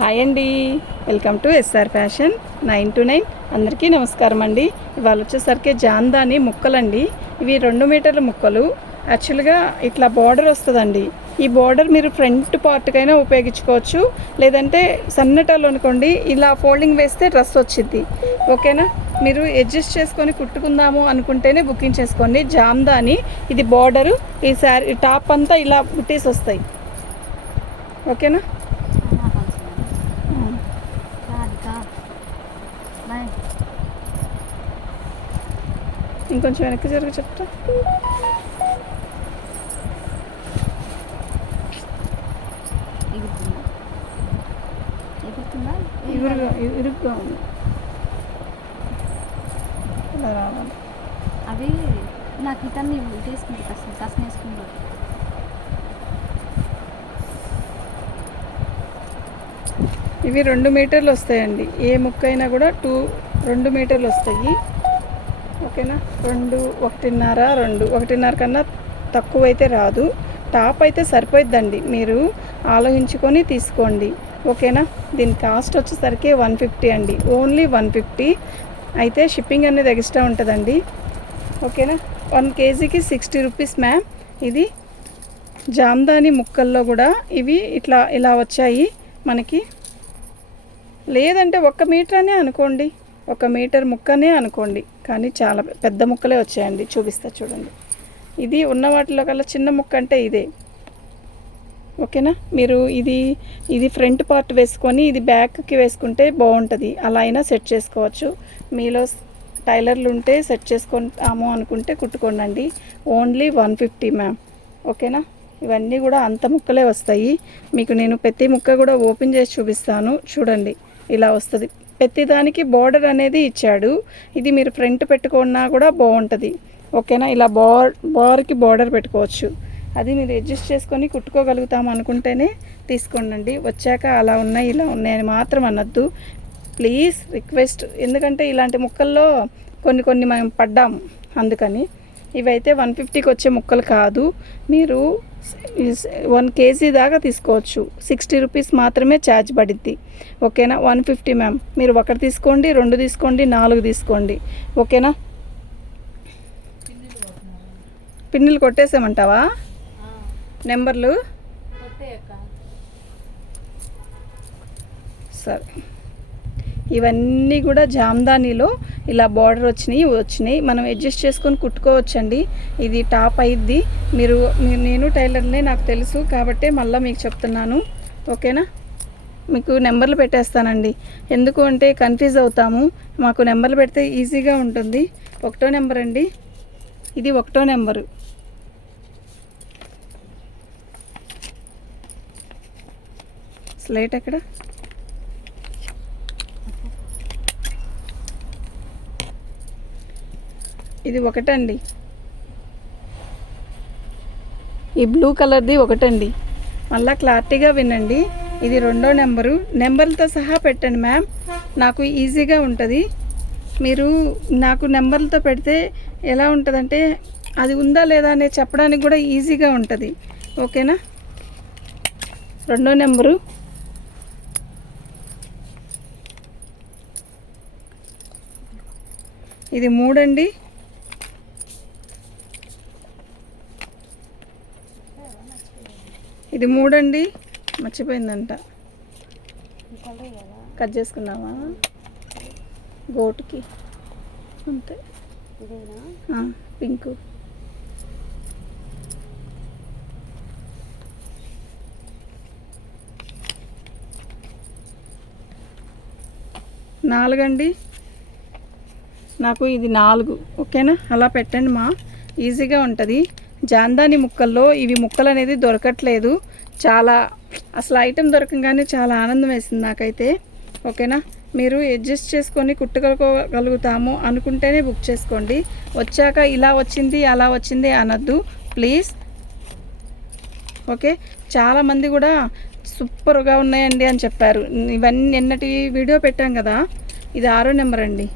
Hi అండి, welcome to S R fashion 9 to 9. అందరికీ నమస్కారం అండి. ఇవాళ వచ్చేసరికి జాందాని ముక్కలండి. ఇవి 2 మీటర్ల ముక్కలు. యాక్చువల్గా ఇట్లా బార్డర్ వస్తుందండి. ఈ బార్డర్ మీరు ఫ్రంట్ పార్ట్కైనా ఉపయోగించుకోవచ్చు, లేదంటే సన్నటాలు అనుకోండి ఇలా ఫోల్డింగ్ వేస్తే డ్రెస్ వచ్చింది. ఓకేనా, మీరు అడ్జస్ట్ చేసుకొని కుట్టుకుందాము అనుకుంటేనే బుకింగ్ చేసుకోండి. జాందాని ఇది బార్డరు, ఈ శారీ టాప్ అంతా ఇలా బుటీస్ వస్తాయి. ఓకేనా, ఇంకొంచెం వెనక్కి జరుగు చెప్తా. ఇరుగ్గా ఉంది, ఇలా రావాలి. అవి నాకు ఇతన్ని తీసుకుంటే కష్టం వేసుకుంటారు. ఇవి 2 మీటర్లు వస్తాయండి. ఏ ముక్క అయినా కూడా 2 మీటర్లు వస్తాయి. ఓకేనా, 1.5 కన్నా తక్కువ అయితే రాదు. టాప్ అయితే సరిపోయిద్దండి, మీరు ఆలోచించుకొని తీసుకోండి. ఓకేనా, దీని కాస్ట్ వచ్చేసరికి 150 అండి, ఓన్లీ 150. అయితే షిప్పింగ్ అనేది ఎక్స్ట్రా ఉంటుందండి. ఓకేనా, 1 kgకి 60 రూపీస్ మ్యామ్. ఇది జామ్దాని ముక్కల్లో కూడా ఇవి ఇలా వచ్చాయి మనకి. లేదంటే 1 మీటర్ అనే అనుకోండి, 1 మీటర్ ముక్కనే అనుకోండి, కానీ చాలా పెద్ద ముక్కలే వచ్చాయండి. చూపిస్తా చూడండి. ఇది ఉన్న వాటిలో కల్లా చిన్న ముక్క అంటే ఇదే. ఓకేనా, మీరు ఇది ఫ్రంట్ పార్ట్ వేసుకొని ఇది బ్యాక్కి వేసుకుంటే బాగుంటుంది. అలా అయినా సెట్ చేసుకోవచ్చు. మీలో టైలర్లు ఉంటే సెట్ చేసుకుంటాము అనుకుంటే కుట్టుకోండి. Only 150 ma'am. ఓకేనా, ఇవన్నీ కూడా అంత ముక్కలే వస్తాయి. మీకు నేను ప్రతి ముక్క కూడా ఓపెన్ చేసి చూపిస్తాను చూడండి. ఇలా వస్తుంది. ప్రతిదానికి బార్డర్ అనేది ఇచ్చాడు. ఇది మీరు ఫ్రంట్ పెట్టుకున్నా కూడా బాగుంటుంది. ఓకేనా, ఇలా బార్కి బార్డర్ పెట్టుకోవచ్చు. అది మీరు అడ్జస్ట్ చేసుకొని కుట్టుకోగలుగుతాము అనుకుంటేనే తీసుకోండి. వచ్చాక అలా ఉన్నాయి ఇలా ఉన్నాయని మాత్రం అనొద్దు ప్లీజ్, రిక్వెస్ట్. ఎందుకంటే ఇలాంటి ముక్కల్లో కొన్ని మనం పడ్డాము, అందుకని. ఇవైతే 150కి వచ్చే ముక్కలు కాదు. మీరు 1 kg దాకా తీసుకోవచ్చు. 60 రూపీస్ మాత్రమే ఛార్జ్ పడిద్ది. ఓకేనా, 150 మ్యామ్. మీరు 1 తీసుకోండి, 2 తీసుకోండి, 4 తీసుకోండి. ఓకేనా, పిన్నులు కొట్టేసామంటావా? నెంబర్లు సరే. ఇవన్నీ కూడా జామ్దానీలో ఇలా బార్డర్ వచ్చినాయి. మనం అడ్జస్ట్ చేసుకొని కుట్టుకోవచ్చండి. ఇది టాప్ అయ్యిద్ది. నేను టైలర్నే, నాకు తెలుసు కాబట్టి మళ్ళీ మీకు చెప్తున్నాను. ఓకేనా, మీకు నెంబర్లు పెట్టేస్తానండి. ఎందుకు అంటే కన్ఫ్యూజ్ అవుతాము. మాకు నెంబర్లు పెడితే ఈజీగా ఉంటుంది. 1వ నెంబర్ అండి, ఇది 1వ నెంబరు. స్లేట్ ఎక్కడ? ఇది 1 అండి. ఈ బ్లూ కలర్ది 1 అండి. మళ్ళీ క్లారిటీగా వినండి. ఇది 2వ నెంబరు. నెంబర్లతో సహా పెట్టండి మ్యామ్, నాకు ఈజీగా ఉంటుంది. మీరు నాకు నెంబర్లతో పెడితే ఎలా ఉంటుందంటే అది ఉందా లేదా అనేది చెప్పడానికి కూడా ఈజీగా ఉంటుంది. ఓకేనా, 2వ నెంబరు. ఇది 3 అండి. ఇది 3 అండి. మర్చిపోయిందంట, కట్ చేసుకున్నావా గోటుకి? అంతే, పింక్. నాలుగండి, నాకు ఇది 4. ఓకేనా, అలా పెట్టండి మా, ఈజీగా ఉంటుంది. జాందాని ముక్కల్లో ఇవి ముక్కలు అనేది దొరకట్లేదు. చాలా అసలు ఐటెం దొరకగానే చాలా ఆనందం వేసింది నాకైతే. ఓకేనా, మీరు అడ్జస్ట్ చేసుకొని కుట్టుకోగలుగుతాము అనుకుంటేనే బుక్ చేసుకోండి. వచ్చాక ఇలా వచ్చింది అలా వచ్చింది అనొద్దు ప్లీజ్. ఓకే, చాలామంది కూడా సూపర్గా ఉన్నాయండి అని చెప్పారు. ఇవన్నీ నిన్నటి వీడియో పెట్టాం కదా, ఇది 6వ నెంబర్ అండి.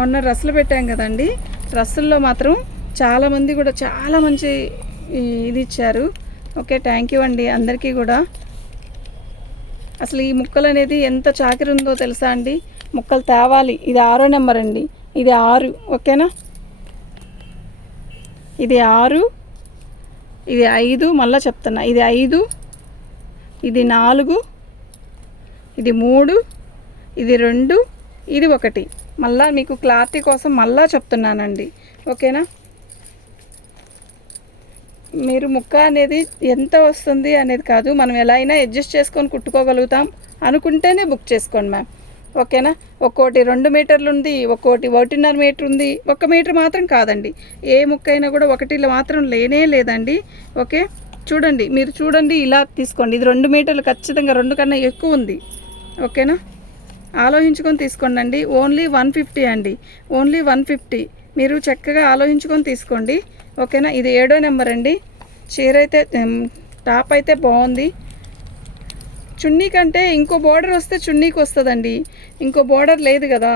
మొన్న డ్రెస్సులు పెట్టాం కదండి, డ్రెస్సుల్లో మాత్రం చాలామంది కూడా చాలా మంచి ఇది ఇచ్చారు. ఓకే, థ్యాంక్ యూ అండి అందరికీ కూడా. అసలు ఈ ముక్కలు అనేది ఎంత చాకిరి ఉందో తెలుసా అండి. ముక్కలు తేవాలి. ఇది 6వ నెంబర్ అండి. ఇది 6, ఓకేనా. ఇది 6, ఇది 5, మళ్ళీ చెప్తున్నా, ఇది 5, ఇది 4, ఇది 3, ఇది 2, ఇది 1. మళ్ళీ మీకు క్లారిటీ కోసం మళ్ళీ చెప్తున్నానండి, ఓకేనా. మీరు ముక్క అనేది ఎంత వస్తుంది అనేది కాదు, మనం ఎలా అయినా అడ్జస్ట్ చేసుకొని కుట్టుకోగలుగుతాం అనుకుంటేనే బుక్ చేసుకోండి మ్యామ్, ఓకేనా. ఒక్కోటి 2 మీటర్లు ఉంది, ఒక్కోటి 1.5 మీటర్ ఉంది, 1 మీటర్ మాత్రం కాదండి. ఏ ముక్క అయినా కూడా 1 మాత్రం లేనే లేదండి, ఓకే. చూడండి, మీరు చూడండి, ఇలా తీసుకోండి. ఇది 2 మీటర్లు ఖచ్చితంగా, 2 కన్నా ఎక్కువ ఉంది, ఓకేనా. ఆలోచించుకొని తీసుకోండి అండి. ఓన్లీ 150 అండి, ఓన్లీ 150. మీరు చక్కగా ఆలోచించుకొని తీసుకోండి, ఓకేనా. ఇది 7వ నెంబర్ అండి. చీర అయితే టాప్ అయితే బాగుంది. చున్నీ కంటే ఇంకో బోర్డర్ వస్తే చున్నీకి వస్తుందండి, ఇంకో బోర్డర్ లేదు కదా,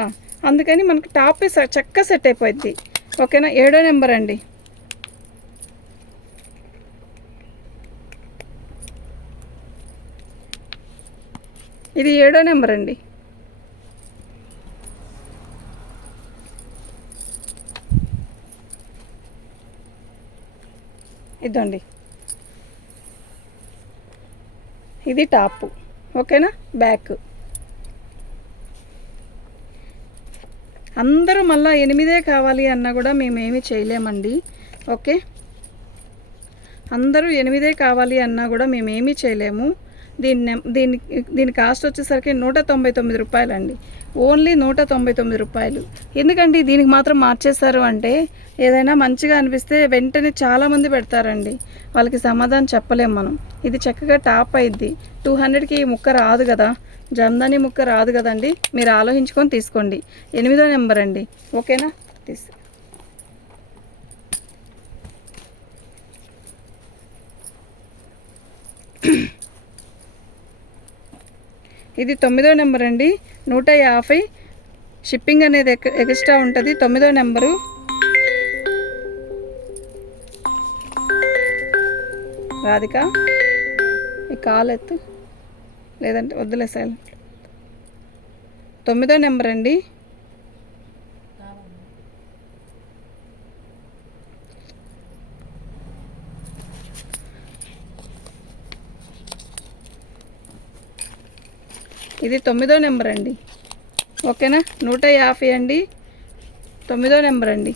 అందుకని మనకు టాప్ చక్కగా సెట్ అయిపోద్ది, ఓకేనా. 7వ నెంబర్ అండి. ఇది 7వ నెంబర్ అండి. ఇదండి, ఇది టాప్, ఓకేనా. బ్యాక్ అందరూ మళ్ళీ 8 కావాలి అన్నా కూడా మేమేమి చేయలేమండి, ఓకే. అందరూ 8 కావాలి అన్నా కూడా మేమేమీ చేయలేము. దీని కాస్ట్ వచ్చేసరికి 199 రూపాయలండి, ఓన్లీ 199 రూపాయలు. ఎందుకండి దీనికి మాత్రం మార్చేస్తారు అంటే, ఏదైనా మంచిగా అనిపిస్తే వెంటనే చాలామంది పెడతారండి, వాళ్ళకి సమాధానం చెప్పలేము మనం. ఇది చక్కగా టాప్ అయింది. 200కి ఈ ముక్క రాదు కదా, జందాని ముక్క రాదు కదండి. మీరు ఆలోచించుకొని తీసుకోండి. 8వ నెంబర్ అండి, ఓకేనా. ఇది 9వ నెంబర్ అండి. 150 షిప్పింగ్ అనేది ఎక్స్ట్రా ఉంటుంది. 9వ నెంబరు. రాధిక, ఈ కాల్ ఎత్తు, లేదంటే వద్దులే, సైలెంట్. 9వ నెంబర్ అండి. ఇది 9వ నెంబర్ అండి, ఓకేనా. 150 అండి, 9వ నెంబర్ అండి.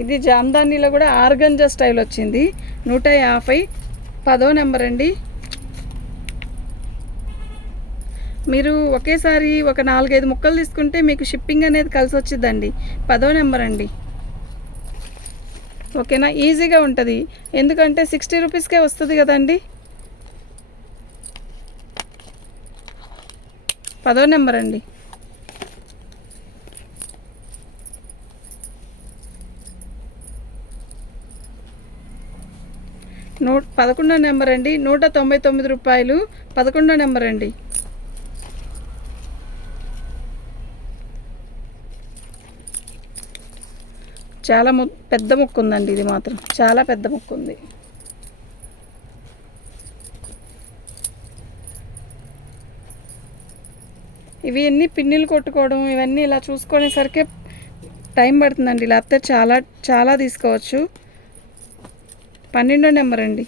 ఇది జామ్దానీలో కూడా ఆర్గంజా స్టైల్ వచ్చింది. 150, 10వ నెంబర్ అండి. మీరు ఒకేసారి ఒక 4-5 ముక్కలు తీసుకుంటే మీకు షిప్పింగ్ అనేది కలిసి వచ్చిందండి. 10వ నెంబర్ అండి, ఓకేనా. ఈజీగా ఉంటుంది, ఎందుకంటే 60 రూపీస్కే వస్తుంది కదండి. 10వ నెంబర్ అండి. 11వ నెంబర్ అండి. 199 రూపాయలు. 11వ నెంబర్ అండి. చాలా పెద్ద ముక్క ఉందండి, ఇది మాత్రం చాలా పెద్ద ముక్క ఉంది. ఇవి అన్నీ పిన్నులు కొట్టుకోవడం, ఇవన్నీ ఇలా చూసుకునేసరికి టైం పడుతుందండి. లేకపోతే చాలా చాలా తీసుకోవచ్చు. 12వ నెంబర్ అండి.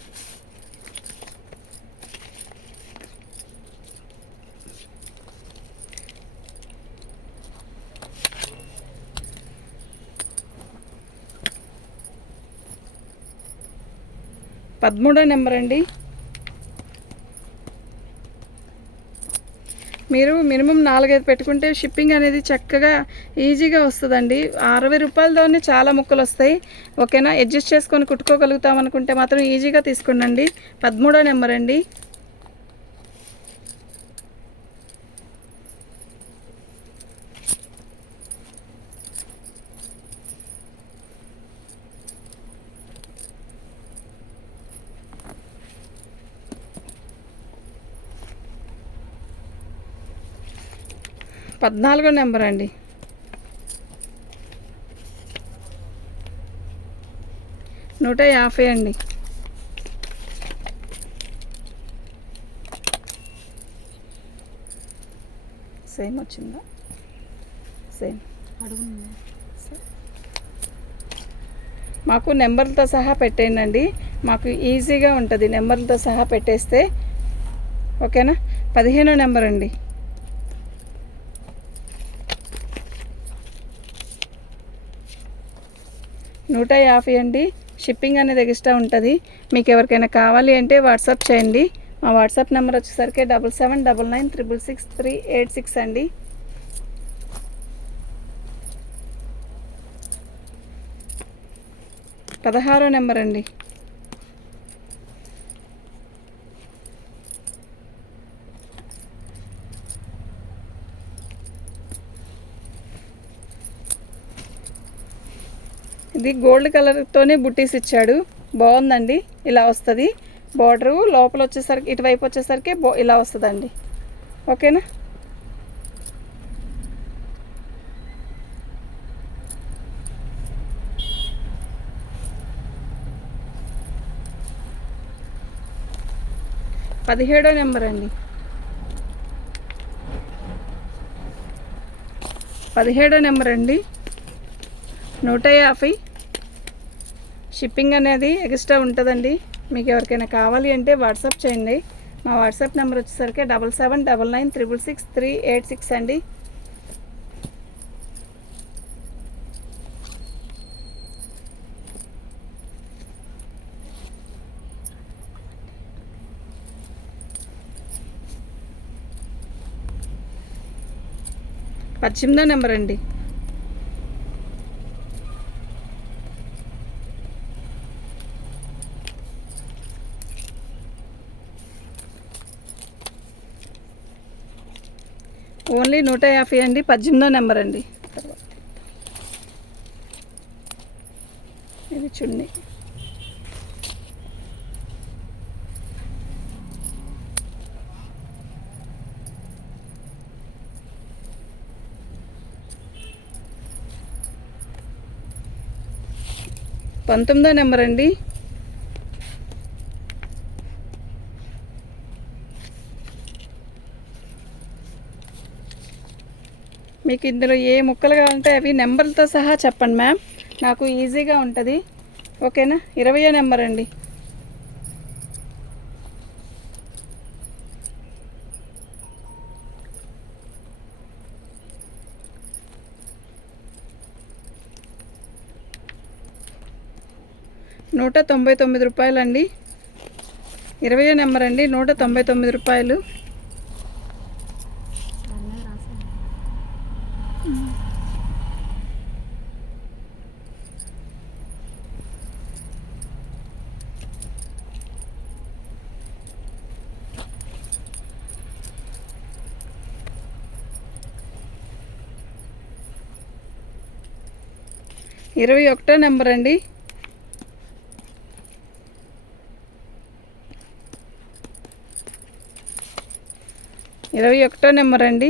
పదమూడో నెంబర్ అండి. మీరు మినిమం 4-5 పెట్టుకుంటే షిప్పింగ్ అనేది చక్కగా ఈజీగా వస్తుందండి. 60 రూపాయలతోనే చాలా ముక్కలు వస్తాయి, ఓకేనా. అడ్జస్ట్ చేసుకొని కుట్టుకోగలుగుతాం అనుకుంటే మాత్రం ఈజీగా తీసుకోండి. 13వ నెంబర్ అండి. పద్నాలుగో నెంబర్ అండి. 150 అండి. సేమ్ వచ్చిందా? సేమ్. అడుగు. మాకు నెంబర్లతో సహా పెట్టేయండి, మాకు ఈజీగా ఉంటుంది నెంబర్లతో సహా పెట్టేస్తే. ఓకేనా? 15వ నెంబర్ అండి. ₹150 అండి. షిప్పింగ్ అనేది ఎక్స్ట్రా ఉంటుంది. మీకు ఎవరికైనా కావాలి అంటే వాట్సాప్ చేయండి. మా వాట్సాప్ నెంబర్ వచ్చేసరికి 7799666386 అండి. 16వ నెంబర్ అండి. ఇది గోల్డ్ కలర్తోనే బుట్టీస్ ఇచ్చాడు, బాగుందండి. ఇలా వస్తుంది బార్డరు, లోపల వచ్చేసరికి ఇటువైపు వచ్చేసరికి ఇలా వస్తుందండి. ఓకేనా? పదిహేడో నెంబర్ అండి. 17వ నెంబర్ అండి. 150. షిప్పింగ్ అనేది ఎక్స్ట్రా ఉంటుందండి. మీకు ఎవరికైనా కావాలి అంటే వాట్సాప్ చేయండి. మా వాట్సాప్ నెంబర్ వచ్చేసరికి 7799666386 అండి. పద్దెనిమిదో నెంబర్ అండి. ఓన్లీ 150 అండి. 18వ నెంబర్ అండి. ఇది చున్నీ. పంతొమ్మిదో నెంబర్ అండి. మీకు ఇందులో ఏ ముక్కలు కావాలంటే అవి నెంబర్లతో సహా చెప్పండి మ్యామ్, నాకు ఈజీగా ఉంటుంది. ఓకేనా? 20వ నెంబర్ అండి. ₹199 అండి. 20వ నెంబర్ అండి. ₹199. ఇరవై 21వ నెంబర్ అండి. 21వ నెంబర్ అండి.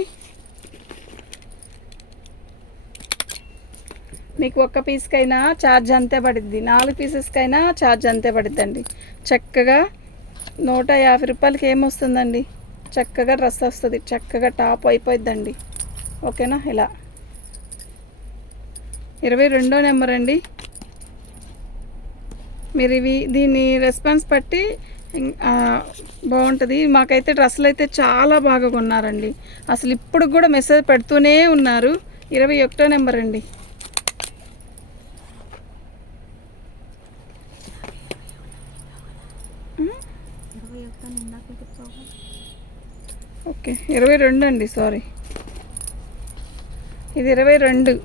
మీకు ఒక్క పీస్కైనా ఛార్జ్ అంతే పడుద్ది, 4 పీసెస్కైనా ఛార్జ్ అంతే పడుద్దండి. చక్కగా ₹150 ఏమొస్తుందండి, చక్కగా డ్రెస్ వస్తుంది, చక్కగా టాప్ అయిపోయిద్దండి. ఓకేనా? ఇలా 22వ నెంబర్ అండి. మీరు దీని రెస్పాన్స్ బట్టి బాగుంటుంది. మాకైతే డ్రెస్సులు అయితే చాలా బాగా కొన్నారండి, అసలు ఇప్పుడు కూడా మెసేజ్ పెడుతూనే ఉన్నారు. 21వ నెంబర్ అండి. ఓకే, 22 అండి, సారీ, ఇది 22.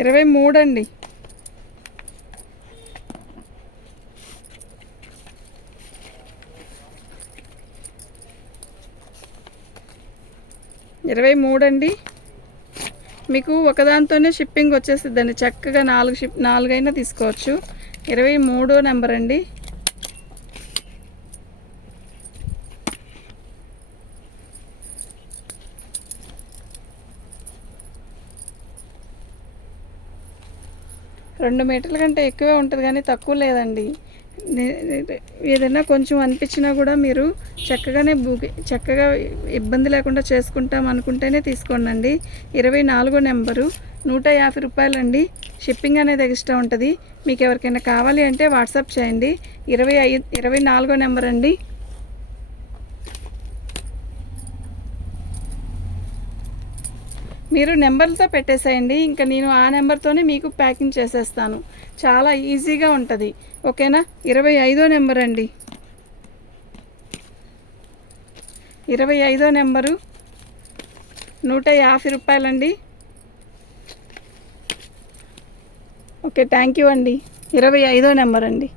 ఇరవై 23 అండి. అండి. మీకు ఒకదాంతోనే షిప్పింగ్ వచ్చేసిద్దండి. చక్కగా 4 అయినా తీసుకోవచ్చు. 23వ నెంబర్ అండి. రెండు మీటర్ల కంటే ఎక్కువే ఉంటుంది కానీ తక్కువ లేదండి. ఏదైనా కొంచెం అనిపించినా కూడా మీరు చక్కగా ఇబ్బంది లేకుండా చేసుకుంటాం అనుకుంటేనే తీసుకోండి. 24వ నెంబరు 150 రూపాయలండి. షిప్పింగ్ అనేది ఎక్స్ట్రా ఉంటుంది. మీకు ఎవరికైనా కావాలి అంటే వాట్సాప్ చేయండి. 24వ నెంబర్ అండి. మీరు నెంబర్లతో పెట్టేసేయండి. ఇంకా నేను ఆ నెంబర్తోనే మీకు ప్యాకింగ్ చేసేస్తాను. చాలా ఈజీగా ఉంటుంది. ఓకేనా. 25వ నెంబర్ అండి. 25వ నెంబరు 150 రూపాయలండి. ఓకే, థ్యాంక్ యూ అండి. 25వ నెంబర్ అండి.